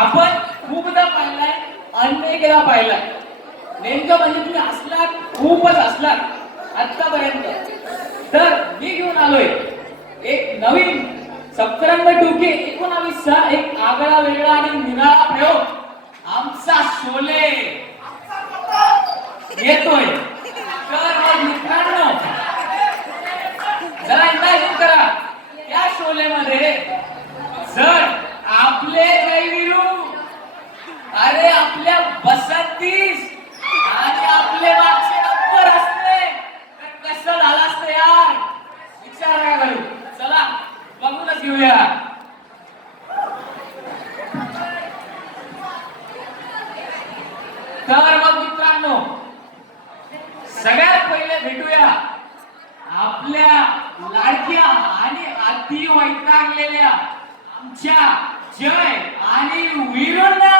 आपण खूपदा पाहिलाय, अनेकदा पाहिलाय. नेमकं म्हणजे तुम्ही असलात, खूपच असलात आतापर्यंत. तर मी घेऊन आलोय एक नवीन सप्तरंग टूके 19चा एक आगळा वेगळा आणि निराळा प्रयोग. आमचा शोले येतोय. तर मग मित्रांनो, जरा इमॅजिन करा, त्या शोलेमध्ये जर आपले जयवीरू, अरे आपल्या बसंतीस आणि आपले मागचे नंबर असते तर कसं झालं असतं यार. विचार काय करू. चला बघूनच घेऊया. तर मग मित्रांनो, सगळ्यात पहिले भेटूया आपल्या लाडक्या आणि अति वैतागलेल्या आमच्या जय आणि वीरूंना.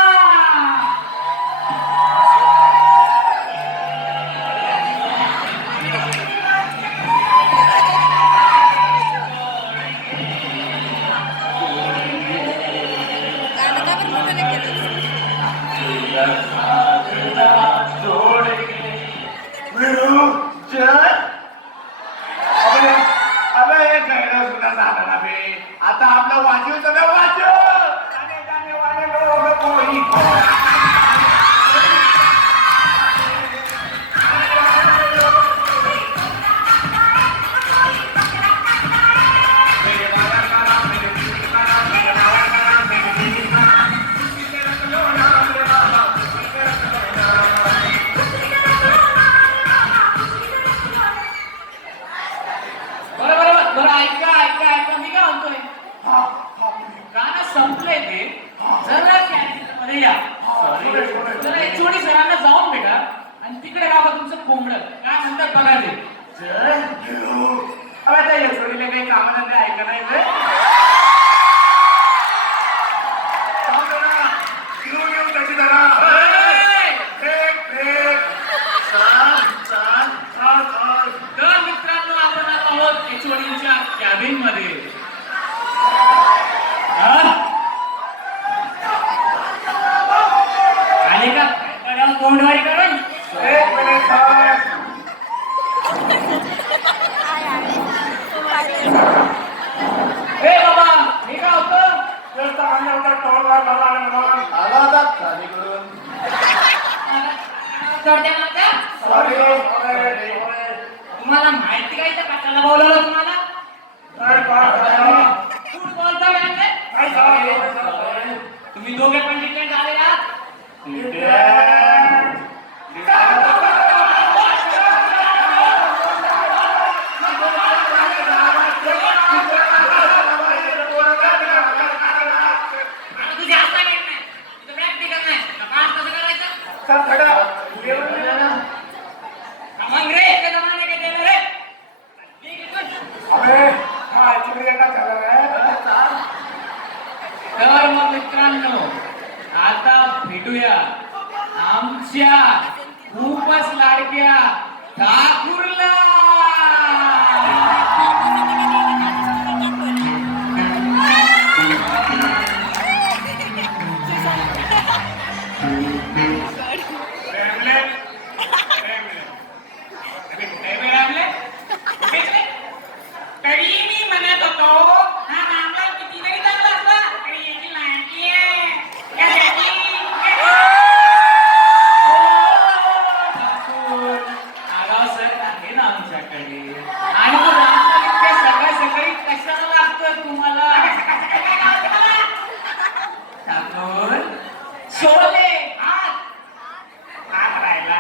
आता आपलं वाजव सगळं वाजव. बरं ऐका ऐका ऐका, मी काय म्हणतोय, गाणं संपलंय ते. जरा कॅन्टीन मध्ये या, जरा एचओडी सरांना जाऊन भेटा आणि तिकडे राहा तुमचं कोंबडं काय म्हणतात बघा ते. यशोडीला काही कामाला ऐका नाही तर मित्रांनो, आपण आहोत एचओडीच्या कॅबिन मध्ये. आले का कोंडवारी करून. एक मिनिट हे बाबा, हे काय होतं. तुम्हाला माहिती काय तर कशाला बोलवलं तुम्हाला. तुम्ही दोघे पण डिटेल झाले आहात. तर मग मित्रांनो, आता भेटूया आमच्या खूपच लाडक्या ठाकूरला. तरी मी म्हणत होतो, हा मामला किती नाही चांगला असला तरी याची लायकी आहे. आगाव सर आहे ना आमच्याकडे. आणि तो रामनवमीच्या सकाळी कशाला लागतं तुम्हाला. ठाकूर शोले हात राहिला.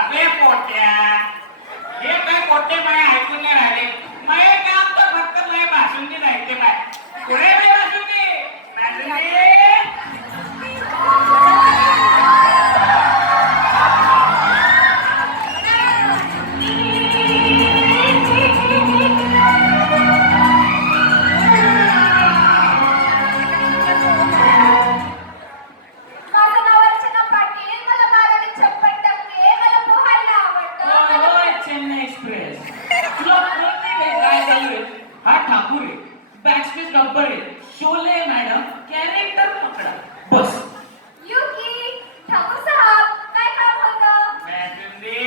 अबे पोट्या, हे काय पोटे माय ऐकून नाही राहिले. माय काम तर फक्त माय भाषुंदी राहते. माय पुढे माय भाषुंदी हा ठाकूर आहे, बॅकस्पेस गब्बर आहे. शोले मॅडम कॅरेक्टर पकडा. बस. युकी ठाकूर साहेब काय काम होतं? मॅडमजी,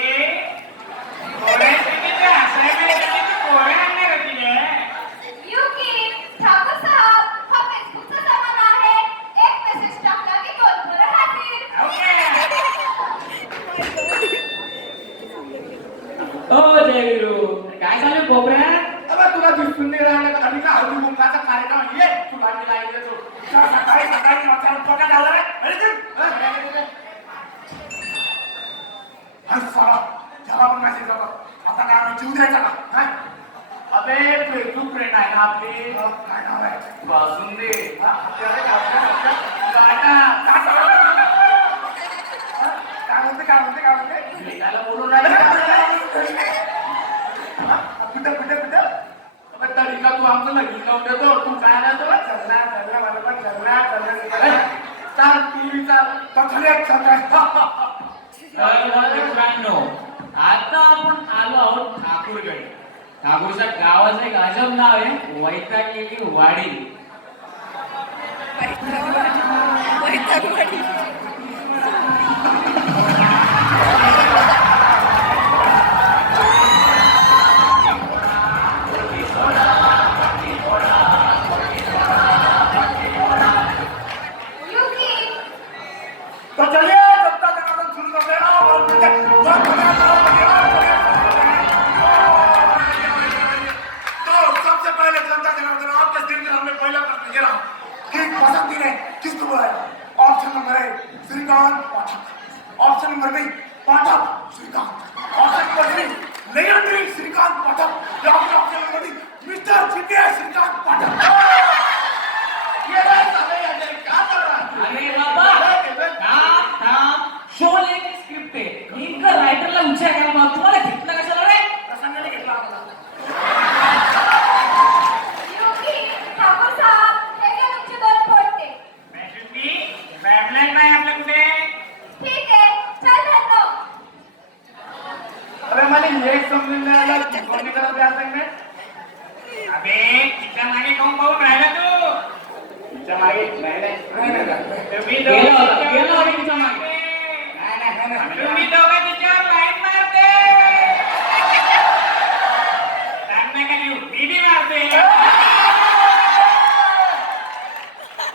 पोरांसाठी ते असाइनमेंटसाठी तू पोरं आणणार होती रे. युकी ठाकूर साहेब हा फेसबुकचा जमाना आहे. एक मेसेज टाकला की दोन पोरं हाजीर. ओ जयवीरू, काय झालं कोपऱ्यात? अबे तुला दिसून नाही राहिलं का? आम्ही का हळदी कुंकवाचा कार्यक्रम ये तू भांडी लावली तू सकाळी सकाळी माझ्या पोटा घालणार आहे अरे तू जेव्हा पण मेसेज जातो आता काय आम्ही जीव द्यायचा का काय? अबे फेसबुक फ्रेंड आहे ना आपली काय नाव आहे बासुंदी काय म्हणते भेटायला बोलून कुठं कुठं कुठं अबे तरी का तू आमचं लगीन लावून देतो तू काय ना तुला चलना मला पण चलना चाल तू विचार तर मित्रांनो, आता आपण आलो आहोत ठाकूरकडे. ठाकूरच्या गावाचं एक अजब नाव आहे वैतागलेली वाडी. युकी तो चलिए जब तक कार्यक्रम शुरू कर देना और तो सबसे पहले जनता जनार्दन आपके स्क्रीन पर हमने पहला प्रश्न ये रहा कि पसंद ने किसको बुलाया option number A Shrikant Pathak option number B Pathak Shrikant option number C legendary Shrikant Pathak या फिर option number D mister GPS Shrikant Pathak ये क्या कर रहा है अरे बाबा, थांब. शोले स्क्रिप्ट आहे. नेमकं रायटरला विचार करा मग तुम्हाला घेतलं कशाला रे? प्रसंगाने घेतला आपला युकी ठाकूर साहेब हे घ्या तुमचे दोन पोट्टे. मॅडमजी, बॅबलॅक नाही आपल्या कुठे. ठीक आहे चल धन्नो. अरे मला एक समजून नाही आलं कोणी करत त्या असाइनमेंट अबे तिच्या मागे कोण पाहून राहिला तू. तिच्या मागे नाही तुम्ही गेला होता दोघं तिच्या मागे. तुम्ही दोघं तिच्यावर लाईन मारते. लाईन नका देऊ, मी बी मारते.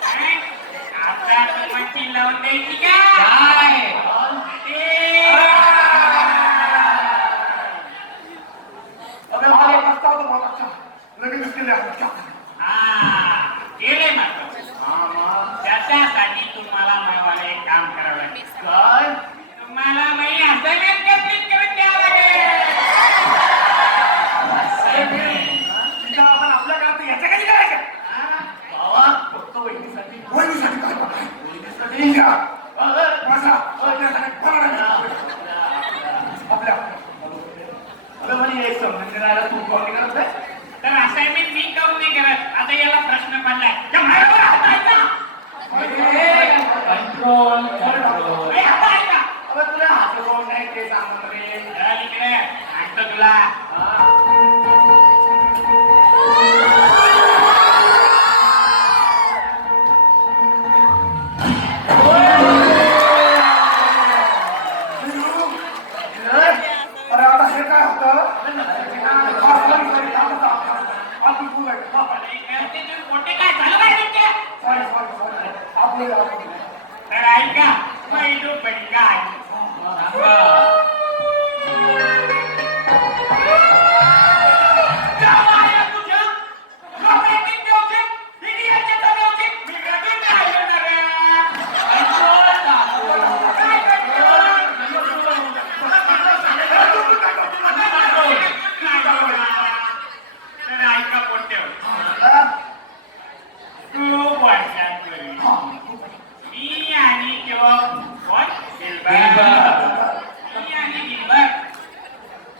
काय? आता तुमची लावून द्यायची का? काय? अबे हमारा प्रस्ताव तो बहुत अच्छा लेकिन इसके लिए हम क्या करें केले मात्र त्याच्यासाठी तुम्हाला मला एक काम करावं लागेल. काय तुम्हाला मी असाइनमेंट कंप्लीट करून द्यावं लागेल. तिच्या आपण आपल्या घरात याच्या कधी करायचं बाबा फक्त वहिनीसाठी काय बघाय वहिनीसाठी घ्या माझा आपल्या अबे मला एक समजून नाही आलं तू कोणी करत आहे तर असाइनमेंट मी काऊन नाही करत. आता याला प्रश्न पडलाय त्या माझ्यावर हात आहे का? Control control. ए, हात आहे का? अबे तुला हात रोड नाही ते सांगत रे चल इकडे आणतो तुला. अरे आता हे काय होतं अरे, करते तुम्ही पोटे काय झालं काय तुमच्या? आपलं तर ऐका पहिलो पण काय सांगा.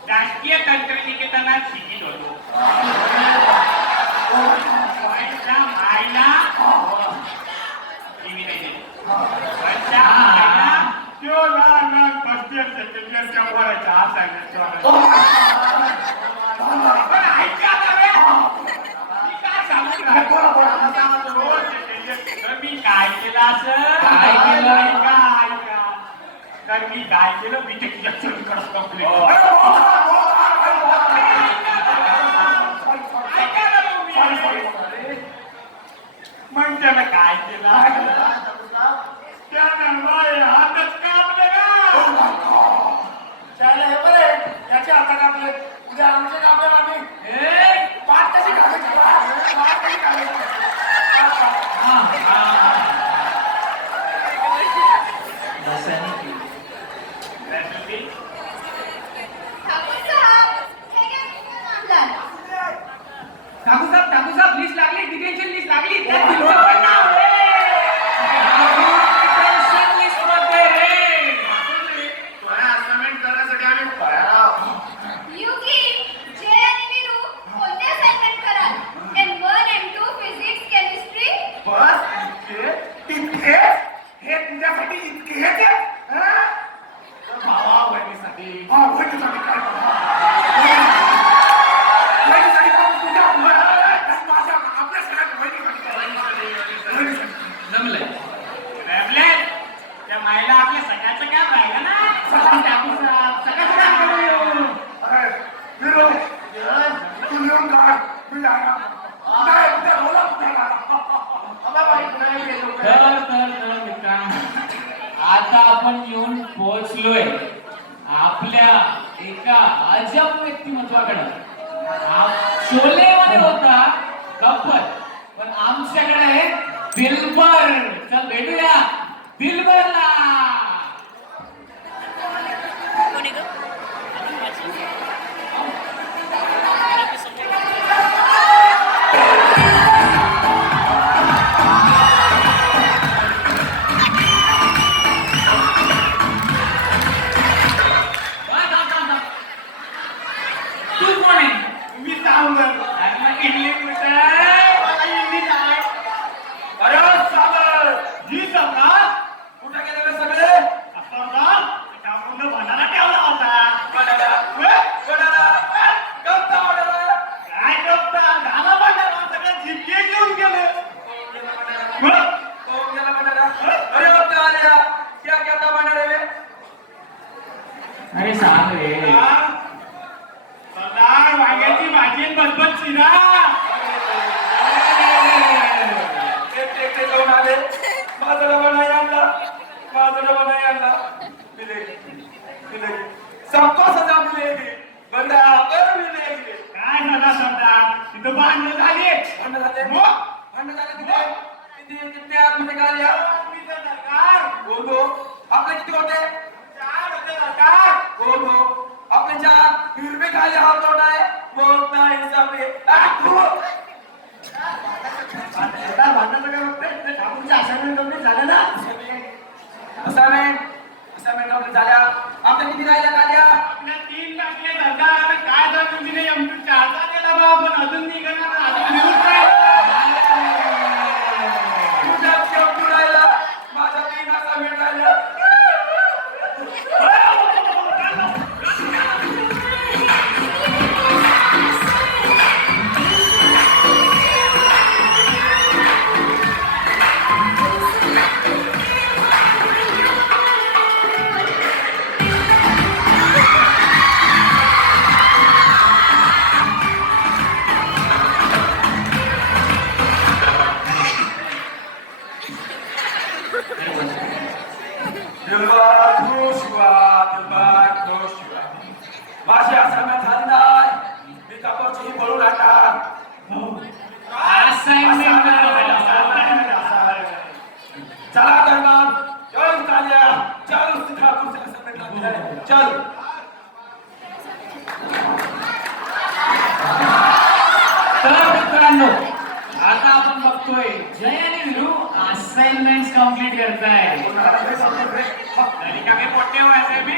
राष्ट्रीय तंत्रनिकेतनात शिकित होतो. तर मी काय केलं असं? काय केलं? ऐका. तर मी काय केलं? मी ते कडक कंप्लेंट अरे ऐका ना तुम्ही. म्हणजे मी काय केलं? त्यानं माझे हातच कापले ना. त्याला हे बरे याचे हाता कापले उद्या आमचे कापले आम्ही ए, पाठ कशी काढायची पाठ कशी काढायची हा, हा. रसायन केलं. ठाकूर साहेब, हे घ्या तुमचं नामदार. ठाकूर साहेब लिस्ट लागली, डिटेन्शन लिस्ट लागली. त्यात तुमचं पण नाव आहे. डिटेन्शन लिस्ट मध्ये रे. असाइनमेंट करण्यासाठी आम्ही तयार युगी, जय आणि वीरू कोणते असाइनमेंट कराल? M1, M2, physics, chemistry? बस इतके हे तुझ्यासाठी इतके हे ते भावा बहिणीसाठी हा बहिणीसाठी काय बहिणीसाठी तुझ्या माझ्या आपल्या सगळ्या बहिणीसाठी जमलंय. रॅबलेट, त्या मायला आपल्या सगळ्याचं काय राहिलं ना. ठाकूर साहेब सगळं काम करू. अरे विरो तू लिहून काढ मी जाणार नाही उद्या बोला तर मित्रांनो, आता आपण येऊन पोहोचलोय आपल्या एका अजब व्यक्तिमत्वाकडे. शोलेमध्ये होता गप्पर, पण आमच्याकडे आहे दिलबर. चल भेटूया दिलबरला. तू कोण आहे? मी सांगू इंग्लिश इंग्लिश आहे. अरे सागर जी सम्राट कुठे गेलेले सगळे? सम्राट टाकून भांडारा ठेवला होता. काय गप्पा झाला भांडारा सगळं जिंके घेऊन गेले. अरे सांग रे. सरदार वांग्याची भाजी बदबद शिरा. सबको सजा मिलेगी बंदा पर मिलेगी काय झाला सरदार तिथं भांडण झाली. भांडण झाले मग? भांडण झाले किती आतमध्ये काय या आम्हीचं सरकार दोन दो आपले किती होते चार होते सरकार. दोन दो आपले चार हिरवे खाली हात तोट आहे मग नाही हिसाबे सरदार भांडणाचं काय बघतंय? ते ठाकूरच्या असाइनमेंट कंप्लीट झालं ना. असाइनमेंट कंप्लीट झाल्या आपल्या किती राहिल्या काल्या आपल्या 3 टाकले सरदार. आता काय जर तुम्ही M2 4चा केला बा आपण अजून निघणार अजून लिहून काय. तुझ्या किती राहिला माझ्या 3 असाइनमेंट राहिल्या माझी असाइनमेंट झाली नाही मी कापडची पळून आणणार चला दरम्यान चल काल्या चल ठाकूरच्या असाइनमेंट चल तर मित्रांनो, आता आपण बघतोय जय आणि विरू असाइनमेंट कम्प्लीट करताय. तरी का मी पोटे व्हायचे मी.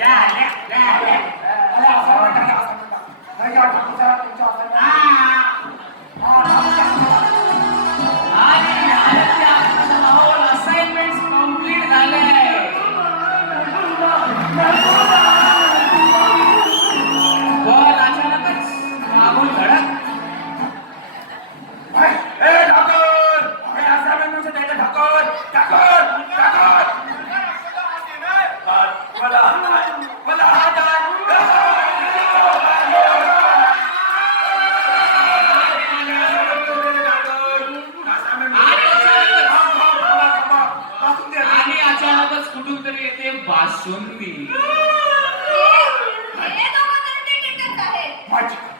या, या, या, या. आणि असाइनमेंट कम्प्लीट झालंय. पण अचानकच मागून धडक माझी